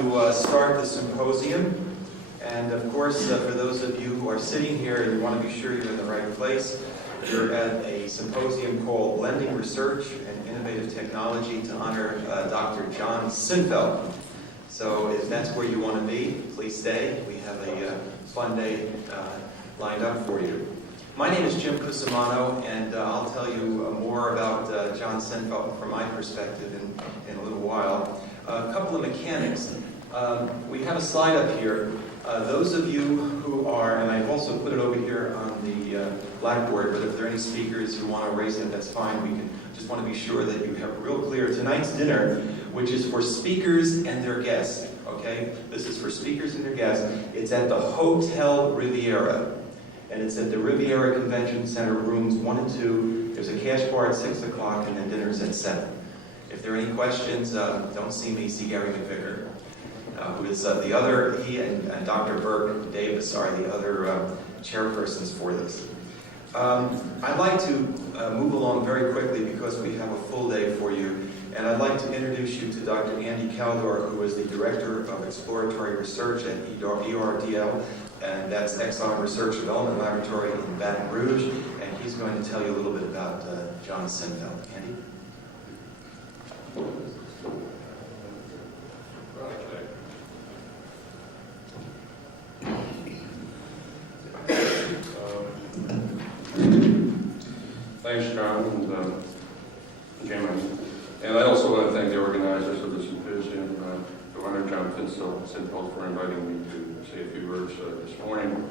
to start the symposium. And of course, for those of you who are sitting here and you want to be sure you're in the right place, you're at a symposium called Blending Research and Innovative Technology to honor Dr. John Sinfelt. So if that's where you want to be, please stay. We have a fun day lined up for you. My name is Jim Cusimano, and I'll tell you more about John Sinfelt from my perspective in a little while. A couple of mechanics. We have a slide up here. Those of you who are, and I've also put it over here on the blackboard, but if there are any speakers who want to raise it, that's fine. We can just want to be sure that you have real clear tonight's dinner, which is for speakers and their guests. Okay? This is for speakers and their guests. It's at the Hotel Riviera. And it's at the Riviera Convention Center, rooms 1 and 2. There's a cash bar at 6 o'clock, and then dinner's at 7. If there are any questions, don't see me, see Gary McVicker, who is the other, he and Dr. Burke Davis are the other chairpersons for this. I'd like to move along very quickly because we have a full day for you. And I'd like to introduce you to Dr. Andy Kaldor, who is the Director of Exploratory Research at ERDL, and that's Exxon Research Development Laboratory in Baton Rouge, and he's going to tell you a little bit about John Sinfelt. Andy? Thanks, John and Jim. And I also want to thank the organizers of the symposium, to honor John Sinfelt for inviting me to say a few words this morning,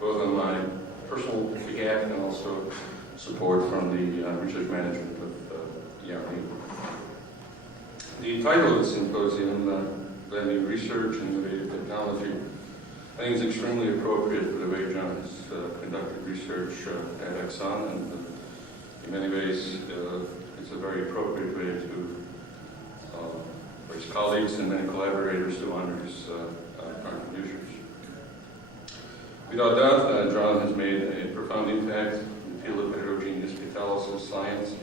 both on my personal behalf and also support from the research management of ERD. The title of the symposium, Blending Research and Innovative Technology, I think is extremely appropriate for the way John has conducted research at Exxon, and in many ways it's a very appropriate way to, for his colleagues and many collaborators to honor his contributions. Without doubt, John has made a profound impact in the field of heterogeneous catalysis science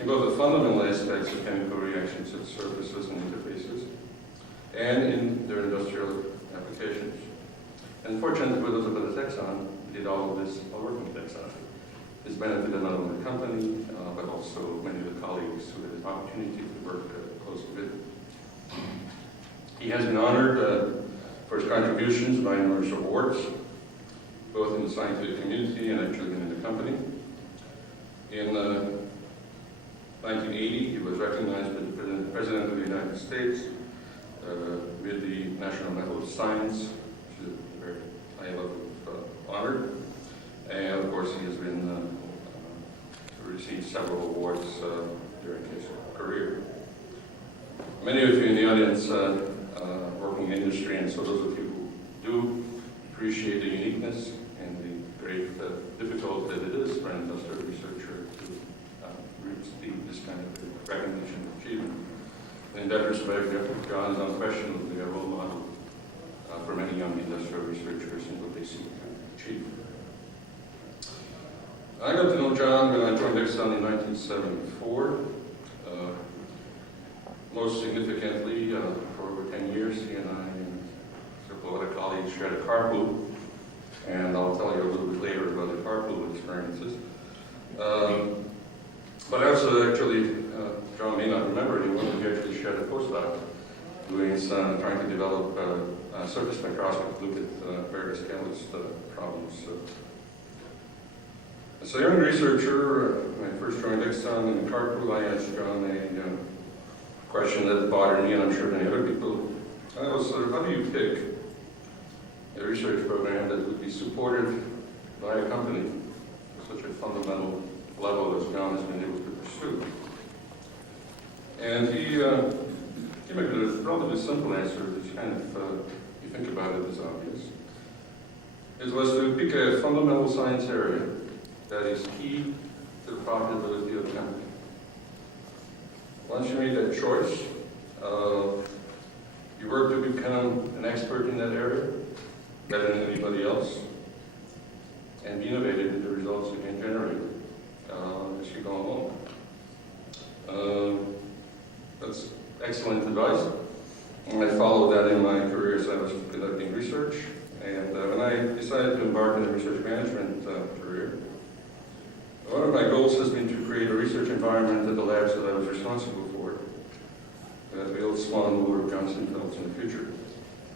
in both the fundamental aspects of chemical reactions at surfaces and interfaces, and in their industrial applications. And fortunately for those of us at Exxon, we did all of this while working at Exxon. This benefited not only the company, but also many of the colleagues who had the opportunity to work closely with him. He has been honored for his contributions by numerous awards, both in the scientific community and actually in the company. In 1980, he was recognized by the President of the United States with the National Medal of Science, which is a very high level of honor. And of course, he has been received several awards during his career. Many of you in the audience working in industry, and so those of you who do appreciate the uniqueness and the great difficulty that it is for an industrial researcher to receive this kind of recognition and achievement. And in that respect, John is unquestionably a role model for many young industrial researchers in what they seek to achieve. I got to know John when I joined Exxon in 1974. Most significantly, for over 10 years, he and I and several other colleagues shared a carpool, and I'll tell you a little bit later about the carpool experiences. But I also actually, John may not remember anyone, we actually shared a postdoc doing trying to develop surface spectroscopy to look at various catalyst problems. As a young researcher, when I first joined Exxon in the carpool, I asked John a question that bothered me, and I'm sure many other people. That was, how do you pick a research program that would be supported by a company at such a fundamental level as John has been able to pursue? And he came up with a relatively simple answer, which kind of, if you think about it, is obvious. It was to pick a fundamental science area that is key to the profitability of the company. Once you make that choice, you work to become an expert in that area, better than anybody else, and be innovative in the results you can generate as you go along. That's excellent advice. And I followed that in my career is I was conducting research, and when I decided to embark on a research management career, one of my goals has been to create a research environment at the labs that I was responsible for, that will spawn more of John Sinfelts in the future.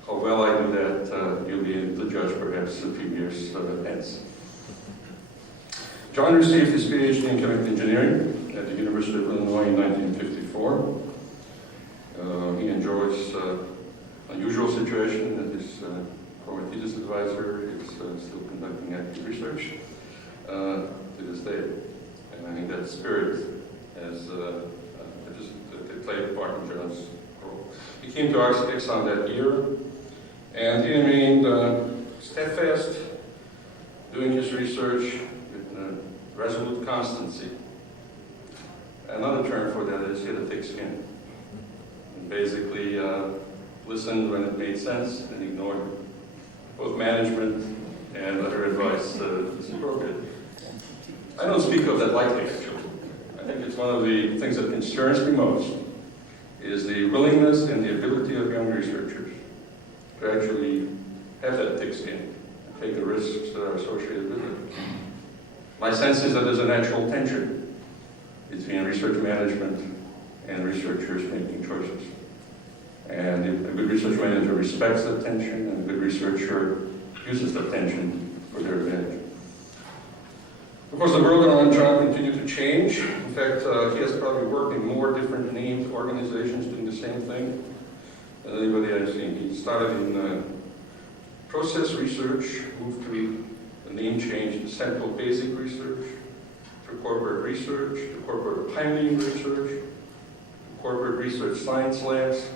How well I do that, you'll be able to judge perhaps a few years hence. John received his PhD in chemical engineering at the University of Illinois in 1954. He enjoys an unusual situation that his former thesis advisor is still conducting active research to this day. And I think that spirit has played a part in John's role. He came to Exxon that year, and he remained steadfast doing his research with resolute constancy. Another term for that is he had a thick skin. He basically listened when it made sense and ignored both management and other advice that's appropriate. I don't speak of that lightly, actually. I think it's one of the things that concerns me most is the willingness and the ability of young researchers to actually have that thick skin, take the risks that are associated with it. My sense is that there's a natural tension between research management and researchers making choices. And if a good research manager respects that tension, and a good researcher uses that tension for their advantage. Of course, the world around John continued to change. In fact, he has probably worked in more different named organizations doing the same thing than anybody I've seen. He started in process research, moved to the name change to Central Basic Research, to corporate research, to corporate pioneering research, to corporate research science labs.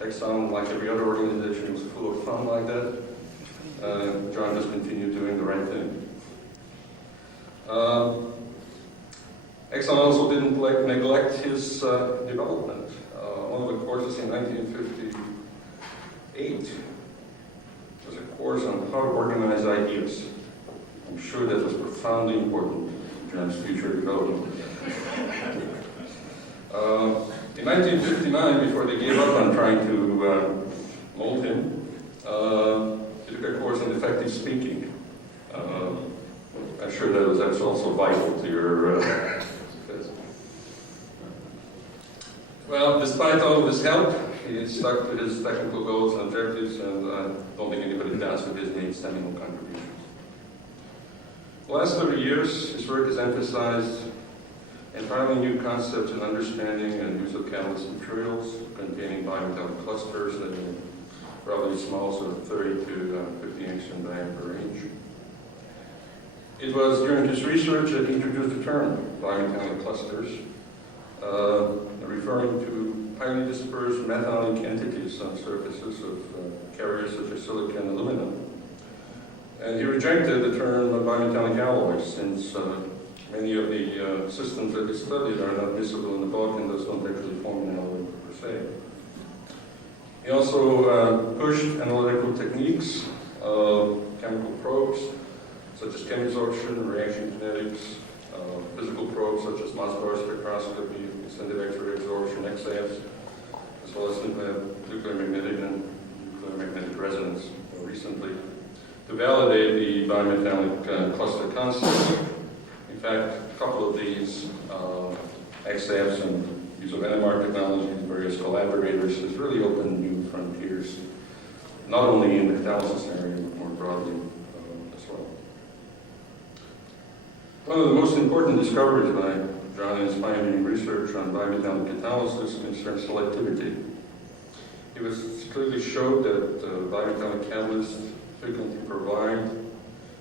Exxon, like every other organization, was full of fun like that. John just continued doing the right thing. Exxon also didn't neglect his development. One of the courses in 1958 was a course on how to organize ideas. I'm sure that was profoundly important to John's future development. In 1959, before they gave up on trying to mold him, he took a course on effective speaking. I'm sure that's also vital to your success. Well, despite all of his help, he stuck to his technical goals and objectives, and I don't think anybody doubts that his made seminal contributions. The last 30 years, his work has emphasized entirely new concepts in understanding and use of catalyst materials containing bimetallic clusters that are relatively small, sort of 30 to 50 angstrom diameter range. It was during his research that he introduced the term bimetallic clusters, referring to highly dispersed metallic entities on surfaces of carriers such as silicon and aluminum. And he rejected the term bimetallic alloys, since many of the systems that he studied are not visible in the bulk and thus don't actually form an alloy per se. He also pushed analytical techniques of chemical probes, such as chemisorption, reaction kinetics, physical probes such as mass bar spectroscopy, extended X-ray absorption, XAFs, as well as nuclear magnetic and nuclear magnetic resonance more recently, to validate the bimetallic cluster concept. In fact, a couple of these XAFs and use of NMR technology and various collaborators has really opened new frontiers, not only in the catalysis area, but more broadly as well. One of the most important discoveries by John in his pioneering research on bimetallic catalysis concerns selectivity. He was clearly showed that bimetallic catalysts frequently provide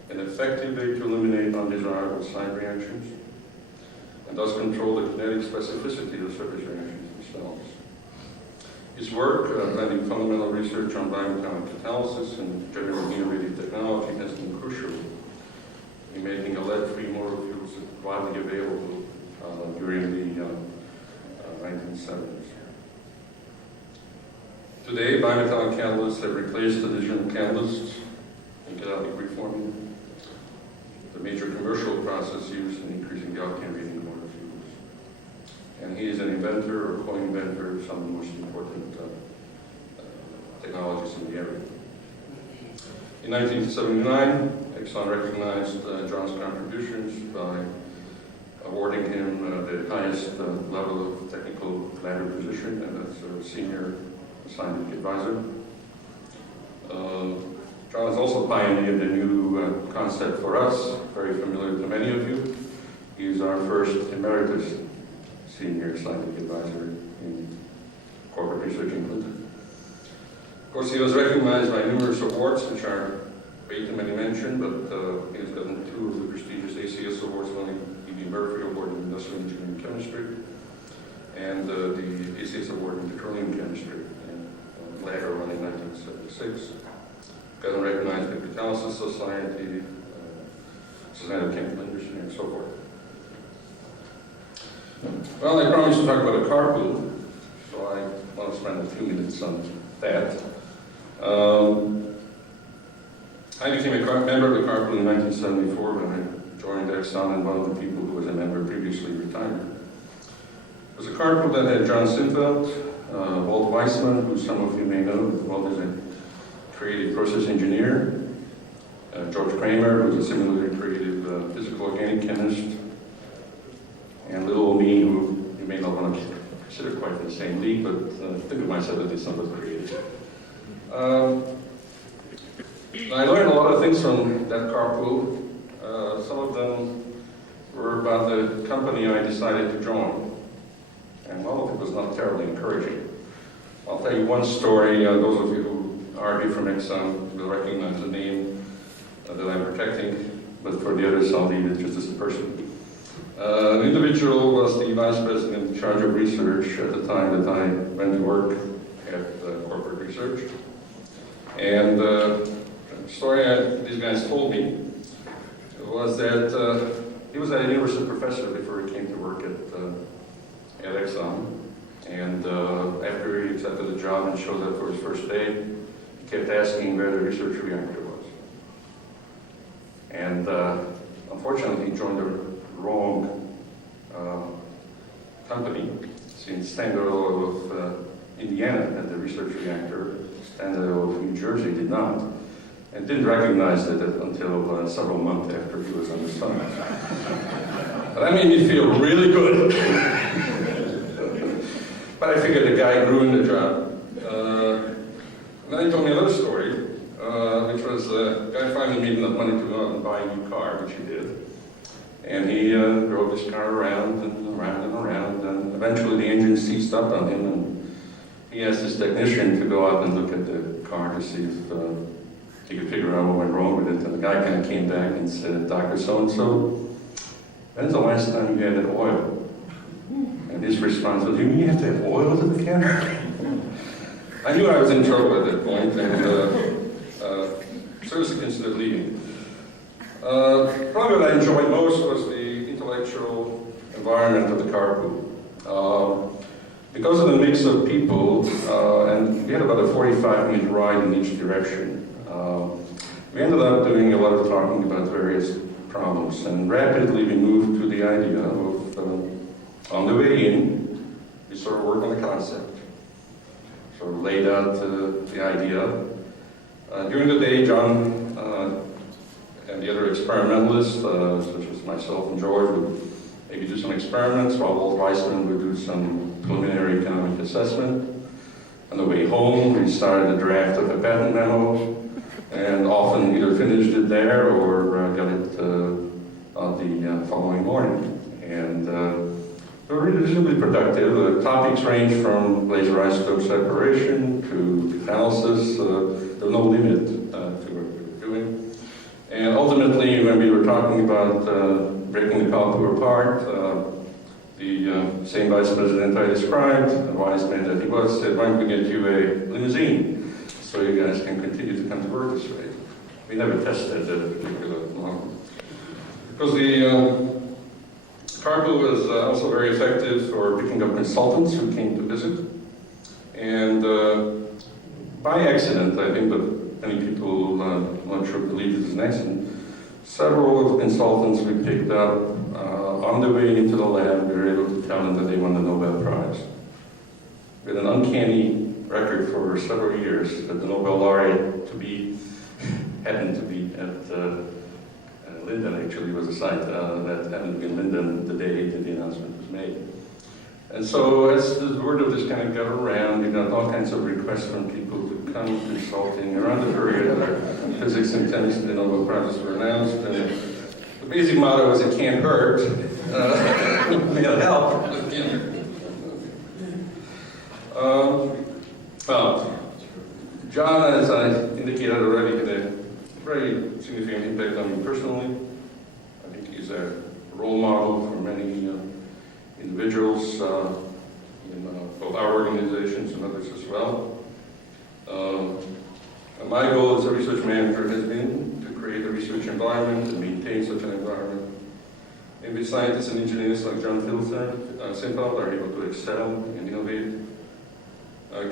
an effective way to eliminate undesirable side reactions and thus control the kinetic specificity of surface reactions themselves. His work, blending fundamental research on bimetallic catalysis and generating innovative technology, has been crucial in making a lead-free motor fuels widely available during the 1970s. Today, bimetallic catalysts have replaced traditional catalysts in catalytic reforming, the major commercial process used in increasing the octane rating of motor fuels. And he is an inventor or co-inventor of some of the most important technologies in the area. In 1979, Exxon recognized John's contributions by awarding him the highest level of technical ladder position, and that's Senior Scientific Advisor. John has also pioneered a new concept for us, very familiar to many of you. He's our first emeritus Senior Scientific Advisor in corporate research in Clinton. Of course, he was recognized by numerous awards, which are way too many mentioned, but he has gotten 2 of the prestigious ACS awards, one the E.B. Murphy Award in Industrial Engineering Chemistry, and the ACS Award in Petroleum Chemistry, and later one in 1976. Got recognized by the Catalysis Society, Society of Chemical Industry, and so forth. Well, I promised to talk about a carpool, so I want to spend a few minutes on that. I became a member of the carpool in 1974 when I joined Exxon, and one of the people who was a member previously retired. It was a carpool that had John Sinfelt, Walt Weissman, who some of you may know. Walt is a creative process engineer. George Kramer, who was a similarly creative physical organic chemist. And little old me, who you may not want to consider quite in the same league, but think of myself as somewhat creative. I learned a lot of things from that carpool. Some of them were about the company I decided to join, and one of it was not terribly encouraging. I'll tell you one story. Those of you who are here from Exxon will recognize the name that I'm protecting, but for the others, I'll leave it just as a person. An individual was the vice president in charge of research at the time that I went to work at corporate research. And the story these guys told me was that he was a university professor before he came to work at Exxon. And after he accepted the job and showed up for his first day, he kept asking where the research reactor was. And unfortunately, he joined the wrong company, since Standard Oil of Indiana had the research reactor. Standard Oil of New Jersey did not, and didn't recognize it until several months after he was on the summit. That made me feel really good. But I figured the guy grew in the job. Then he told me another story, which was the guy finally made enough money to go out and buy a new car, which he did. And he drove his car around and around and around, and eventually the engine seized up on him, and he asked his technician to go out and look at the car to see if he could figure out what went wrong with it. And the guy kind of came back and said, "Dr. So-and-so, when's the last time you added oil?" And his response was, "You mean you have to have oil to the car?" I knew I was in trouble at that point, and seriously considered leaving. Probably what I enjoyed most was the intellectual environment of the carpool. Because of the mix of people, and we had about a 45-minute ride in each direction, we ended up doing a lot of talking about various problems, and rapidly we moved to the idea of, on the way in, we sort of worked on the concept, sort of laid out the idea. During the day, John and the other experimentalists, such as myself and George, would maybe do some experiments, while Walt Weissman would do some preliminary economic assessment. On the way home, we started a draft of a patent memo, and often either finished it there or got it the following morning. And they were reasonably productive. Topics range from laser isotope separation to catalysis. There was no limit to what we were doing. And ultimately, when we were talking about breaking the carpool apart, the same vice president I described, the wise man that he was, said, "Why don't we get you a limousine so you guys can continue to come to work this way?" We never tested that particular model. Because the carpool was also very effective for picking up consultants who came to visit. And by accident, I think, but many people not sure believe it is an accident, several of the consultants we picked up on the way into the lab, we were able to tell them that they won the Nobel Prize. With an uncanny record for several years that the Nobel laureate happened to be at Linden. Actually was a site that happened to be in Linden the day that the announcement was made. And so as the word of this kind of got around, we got all kinds of requests from people to come consulting around the period where physics and chemistry and Nobel Prizes were announced. And the basic motto was, it can't hurt. It'll help. Well, John, as I indicated already, had a very significant impact on me personally. I think he's a role model for many individuals in both our organizations and others as well. My goal as a research manager has been to create a research environment and maintain such an environment in which scientists and engineers like John Sinfelt are able to excel and innovate,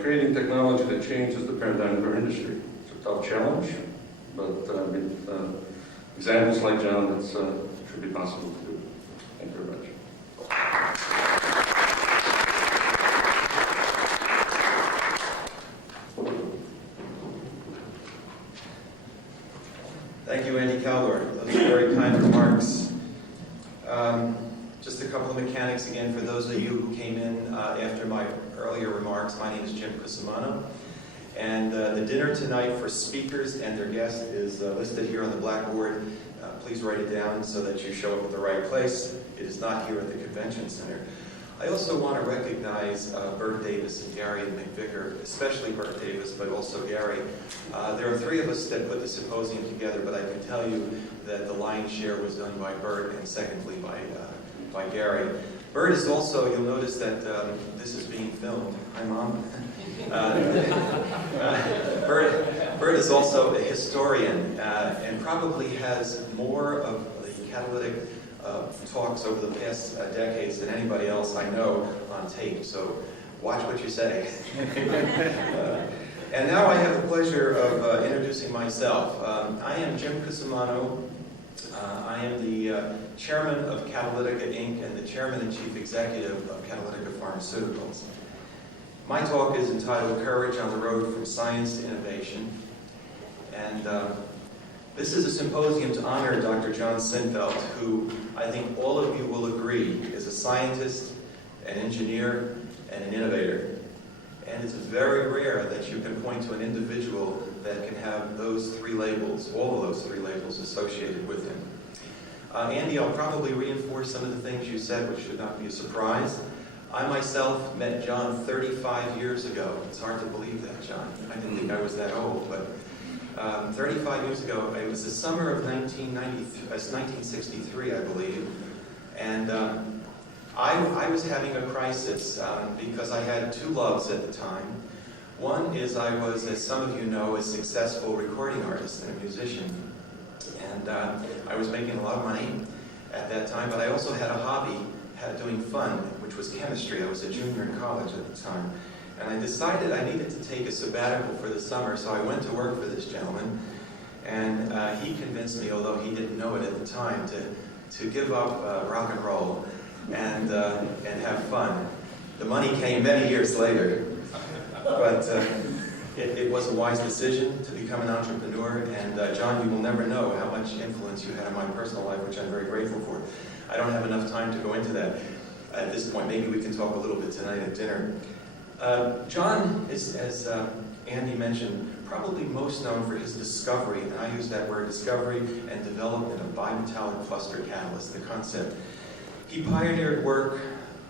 creating technology that changes the paradigm of our industry. It's a tough challenge, but with examples like John, that should be possible to do. Thank you very much. Thank you, Andy Kaldor. Those are very kind remarks. Just a couple of mechanics again for those of you who came in after my earlier remarks. My name is Jim Cusimano, and the dinner tonight for speakers and their guests is listed here on the blackboard. Please write it down so that you show up at the right place. It is not here at the Convention Center. I also want to recognize Bert Davis and Gary McVicker, especially Bert Davis, but also Gary. There are three of us that put the symposium together, but I can tell you that the lion's share was done by Bert, and secondly by Gary. Bert is also, you'll notice that this is being filmed. Hi, Mom. Bert is also a historian and probably has more of the catalytic talks over the past decades than anybody else I know on tape, so watch what you say. And now I have the pleasure of introducing myself. I am Jim Cusimano. I am the chairman of Catalytica Inc. and the chairman and chief executive of Catalytica Pharmaceuticals. My talk is entitled Courage on the Road from Science to Innovation. And this is a symposium to honor Dr. John Sinfelt, who I think all of you will agree is a scientist, an engineer, and an innovator. And it's very rare that you can point to an individual that can have those three labels, all of those three labels associated with him. Andy, I'll probably reinforce some of the things you said, which should not be a surprise. I myself met John 35 years ago. It's hard to believe that, John. I didn't think I was that old, but 35 years ago, it was the summer of 1963, I believe, and I was having a crisis because I had two loves at the time. One is I was, as some of you know, a successful recording artist and a musician, and I was making a lot of money at that time, but I also had a hobby, doing fun, which was chemistry. I was a junior in college at the time. And I decided I needed to take a sabbatical for the summer, so I went to work for this gentleman, and he convinced me, although he didn't know it at the time, to give up rock and roll and have fun. The money came many years later, but it was a wise decision to become an entrepreneur, and John, you will never know how much influence you had on my personal life, which I'm very grateful for. I don't have enough time to go into that at this point. Maybe we can talk a little bit tonight at dinner. John is, as Andy mentioned, probably most known for his discovery, and I use that word discovery, and development of bimetallic cluster catalyst, the concept. He pioneered work,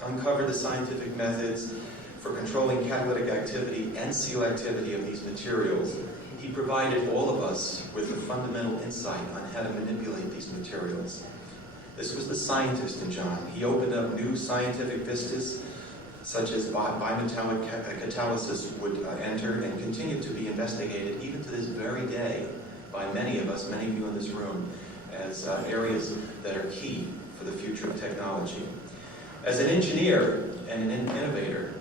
uncovered the scientific methods for controlling catalytic activity and selectivity of these materials. He provided all of us with a fundamental insight on how to manipulate these materials. This was the scientist in John. He opened up new scientific vistas, such as bimetallic catalysis would enter and continue to be investigated even to this very day by many of us, many of you in this room, as areas that are key for the future of technology. As an engineer and an innovator,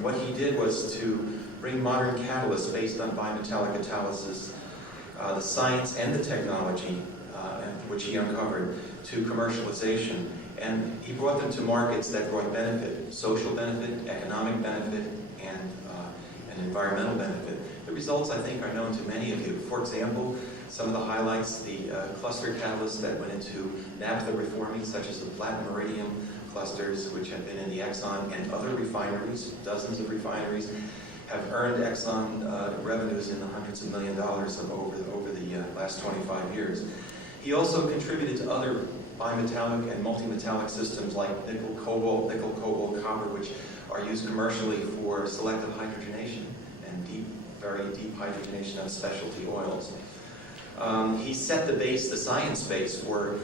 what he did was to bring modern catalysts based on bimetallic catalysis, the science and the technology, which he uncovered, to commercialization. And he brought them to markets that brought benefit, social benefit, economic benefit, and and environmental benefit. The results, I think, are known to many of you. For example, some of the highlights, the cluster catalysts that went into naphtha reforming, such as the platinum iridium clusters, which have been in the Exxon and other refineries, dozens of refineries, have earned Exxon revenues in the hundreds of $1 million over the last 25 years. He also contributed to other bimetallic and multimetallic systems like nickel, cobalt, copper, which are used commercially for selective hydrogenation and very deep hydrogenation of specialty oils. He set the science base for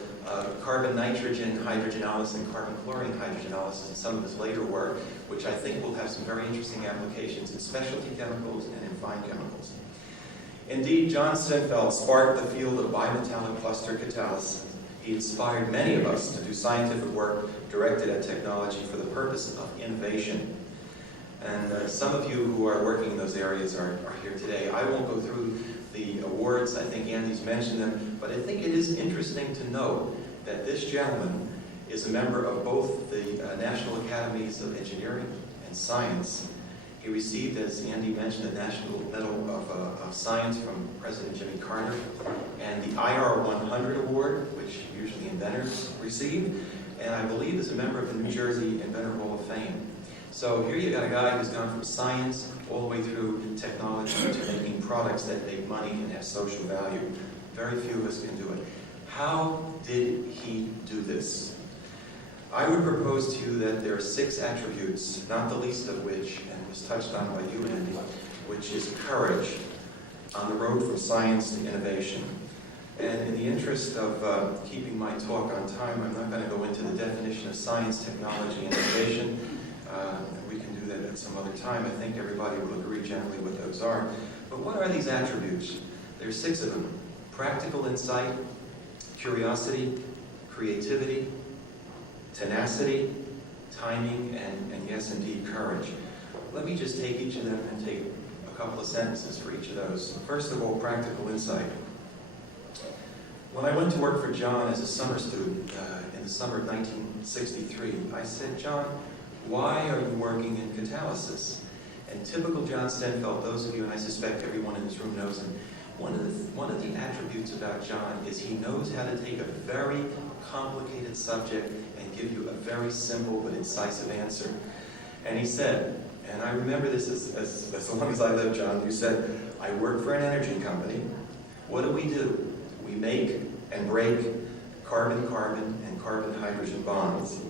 carbon-nitrogen hydrogenolysis and carbon-chlorine hydrogenolysis in some of his later work, which I think will have some very interesting applications in specialty chemicals and in fine chemicals. Indeed, John Sinfelt sparked the field of bimetallic cluster catalysis. He inspired many of us to do scientific work directed at technology for the purpose of innovation. And some of you who are working in those areas are here today. I won't go through the awards. I think Andy's mentioned them, but I think it is interesting to note that this gentleman is a member of both the National Academies of Engineering and Science. He received, as Andy mentioned, the National Medal of Science from President Jimmy Carter, and the IR 100 Award, which usually inventors receive, and I believe is a member of the New Jersey Inventor Hall of Fame. So here you got a guy who's gone from science all the way through technology to making products that make money and have social value. Very few of us can do it. How did he do this? I would propose to you that there are 6 attributes, not the least of which, and was touched on by you, Andy, which is courage on the road from science to innovation. And in the interest of keeping my talk on time, I'm not going to go into the definition of science, technology, and innovation. We can do that at some other time. I think everybody will agree generally what those are. But what are these attributes? There are 6 of them. Practical insight, curiosity, creativity, tenacity, timing, and yes, indeed, courage. Let me just take each of them and take a couple of sentences for each of those. First of all, practical insight. When I went to work for John as a summer student in the summer of 1963, I said, John, why are you working in catalysis? And typical John Sinfelt, those of you, and I suspect everyone in this room knows him, one of the attributes about John is he knows how to take a very complicated subject and give you a very simple but incisive answer. And he said, and I remember this as long as I live, John, you said, I work for an energy company. What do? We make and break carbon-carbon and carbon-hydrogen bonds.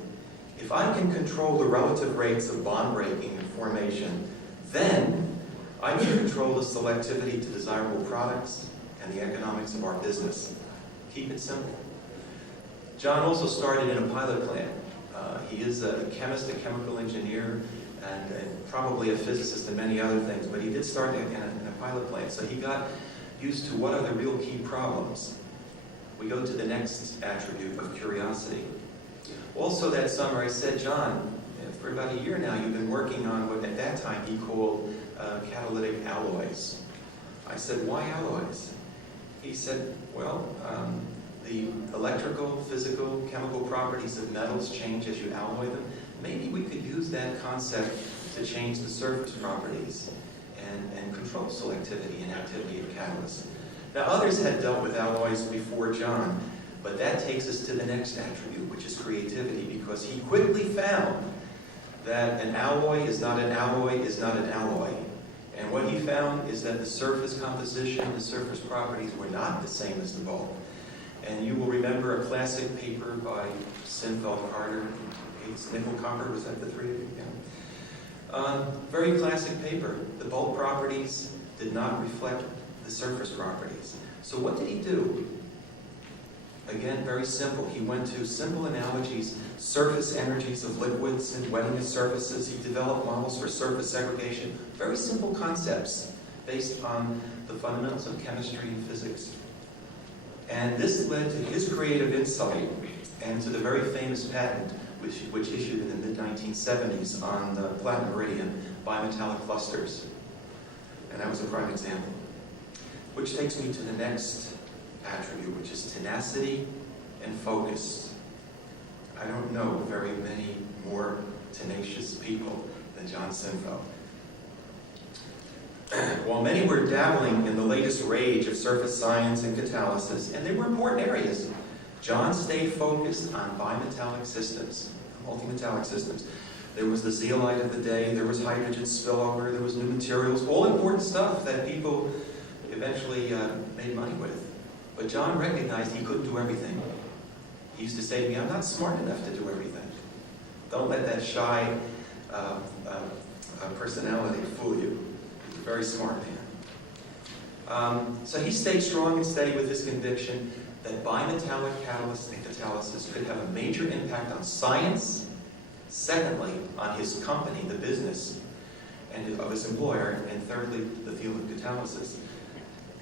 If I can control the relative rates of bond breaking and formation, then I can control the selectivity to desirable products and the economics of our business. Keep it simple. John also started in a pilot plant. He is a chemist, a chemical engineer, and probably a physicist and many other things, but he did start in a pilot plant, so he got used to what are the real key problems. We go to the next attribute of curiosity. Also that summer I said, John, for about a year now you've been working on what at that time he called catalytic alloys. I said, why alloys? He said, well, the electrical, physical, chemical properties of metals change as you alloy them. Maybe we could use that concept to change the surface properties and control selectivity and activity of catalysts. Now others had dealt with alloys before John, but that takes us to the next attribute, which is creativity, because he quickly found that an alloy is not an alloy is not an alloy. And what he found is that the surface composition, the surface properties were not the same as the bulk. And you will remember a classic paper by Sinfelt, Carter, Gates, nickel, copper, was that the 3 of you? Yeah. Very classic paper. The bulk properties did not reflect the surface properties. So what did he do? Again, very simple. He went to simple analogies, surface energies of liquids and wetting of surfaces. He developed models for surface segregation. Very simple concepts based on the fundamentals of chemistry and physics. And this led to his creative insight and to the very famous patent which issued in the mid-1970s on the platinum iridium bimetallic clusters. And that was a prime example. Which takes me to the next attribute, which is tenacity and focus. I don't know very many more tenacious people than John Sinfelt. While many were dabbling in the latest rage of surface science and catalysis, and they were important areas, John stayed focused on bimetallic systems, multimetallic systems. There was the zeolite of the day, there was hydrogen spillover, there was new materials, all important stuff that people eventually made money with. But John recognized he couldn't do everything. He used to say to me, I'm not smart enough to do everything. Don't let that shy personality fool you. He's a very smart man. So he stayed strong and steady with his conviction that bimetallic catalysts and catalysis could have a major impact on science, secondly, on his company, the business, and of his employer, and thirdly, the field of catalysis.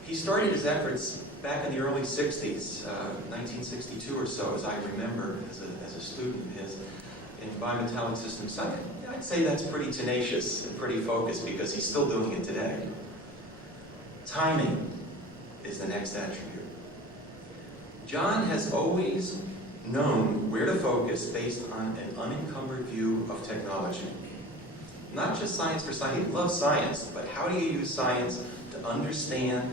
He started his efforts back in the early 60s, 1962 or so, as I remember, as a student of his, in bimetallic systems. I'd say that's pretty tenacious and pretty focused because he's still doing it today. Timing is the next attribute. John has always known where to focus based on an unencumbered view of technology. Not just science for science. He loves science, but how do you use science to understand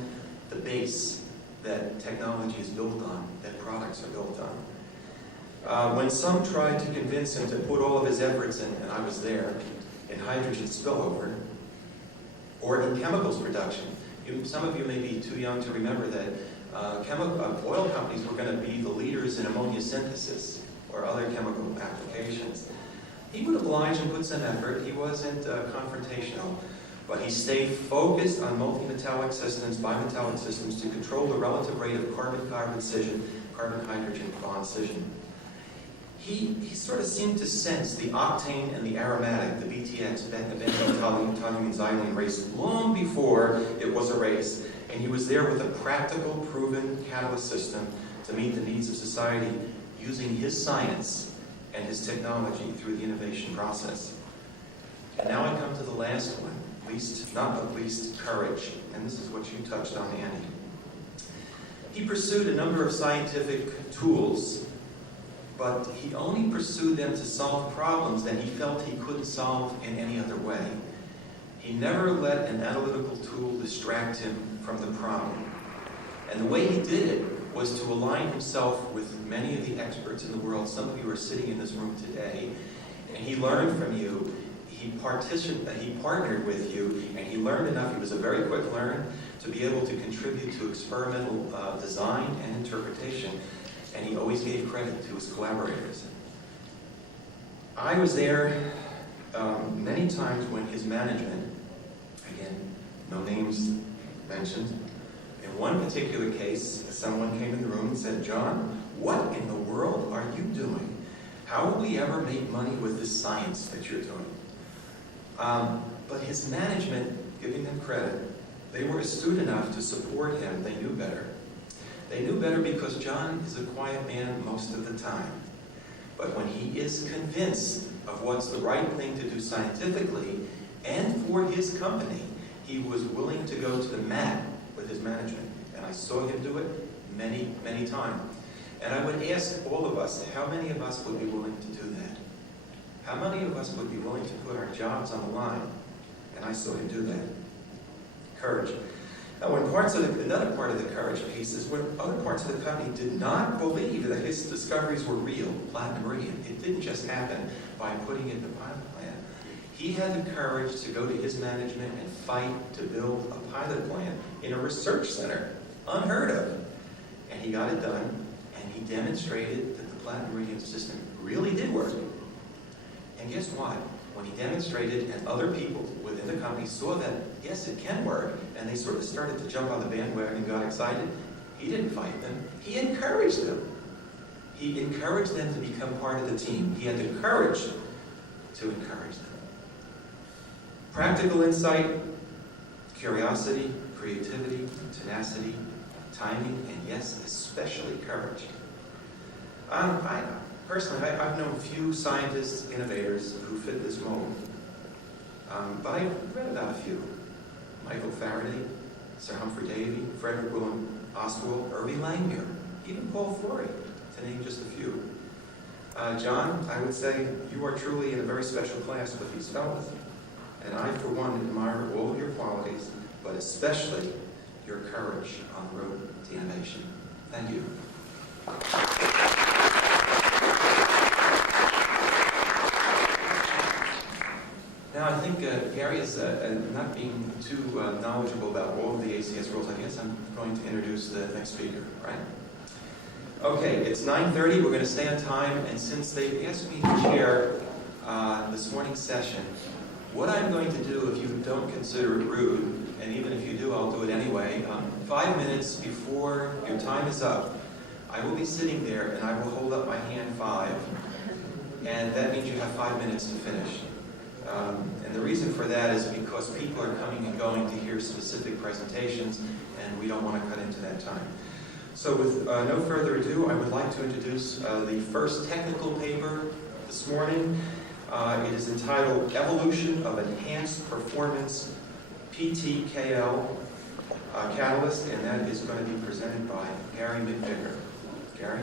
the base that technology is built on, that products are built on? When some tried to convince him to put all of his efforts in, and I was there, in hydrogen spillover, or in chemicals production. Some of you may be too young to remember that oil companies were going to be the leaders in ammonia synthesis or other chemical applications. He would oblige and put some effort. He wasn't confrontational, but he stayed focused on multimetallic systems, bimetallic systems, to control the relative rate of carbon-carbon scission, carbon-hydrogen bond scission. He sort of seemed to sense the octane and the aromatic, the BTX, benzene, toluene, xylene race, long before it was a race. And he was there with a practical, proven catalyst system to meet the needs of society using his science and his technology through the innovation process. And now I come to the last one, not least, courage. And this is what you touched on, Andy. He pursued a number of scientific tools, but he only pursued them to solve problems that he felt he couldn't solve in any other way. He never let an analytical tool distract him from the problem. And the way he did it was to align himself with many of the experts in the world. Some of you are sitting in this room today, and he learned from you. He partnered with you, and he learned enough. He was a very quick learner to be able to contribute to experimental design and interpretation, and he always gave credit to his collaborators. I was there many times when his management, again, no names mentioned, in one particular case, someone came in the room and said, John, what in the world are you doing? How will we ever make money with this science that you're doing? But his management, giving them credit, they were astute enough to support him. They knew better. They knew better because John is a quiet man most of the time. But when he is convinced of what's the right thing to do scientifically and for his company, he was willing to go to the mat with his management. And I saw him do it many, many times. And I would ask all of us, how many of us would be willing to do that? How many of us would be willing to put our jobs on the line? And I saw him do that. Courage. Now, when another part of the courage piece is when other parts of the company did not believe that his discoveries were real, platinum iridium. It didn't just happen by putting it in the pilot plant. He had the courage to go to his management and fight to build a pilot plant in a research center. Unheard of. And he got it done, and he demonstrated that the platinum iridium system really did work. And guess what? When he demonstrated and other people within the company saw that, yes, it can work, and they sort of started to jump on the bandwagon and got excited, he didn't fight them. He encouraged them. He encouraged them to become part of the team. He had the courage to encourage them. Practical insight, curiosity, creativity, tenacity, timing, and yes, especially courage. Personally, I've known few scientists, innovators who fit this mold. But I've read about a few. Michael Faraday, Sir Humphrey Davy, Frederick William Oswald, Irving Langmuir, even Paul Fleury, to name just a few. John, I would say you are truly in a very special class with these fellows. And I, for one, admire all of your qualities but especially your courage on the road to innovation. Thank you. Now, I think Gary is not being too knowledgeable about all of the ACS rules. I guess I'm going to introduce the next speaker, right? Okay, it's 9:30. We're going to stay on time, and since they asked me to chair this morning's session, what I'm going to do, if you don't consider it rude, and even if you do, I'll do it anyway, 5 minutes before your time is up, I will be sitting there, and I will hold up my hand 5, and that means you have 5 minutes to finish. And the reason for that is because people are coming and going to hear specific presentations, and we don't want to cut into that time. So with no further ado, I would like to introduce the first technical paper this morning. It is entitled Evolution of Enhanced Performance PTKL Catalyst, and that is going to be presented by Gary McVicker. Gary?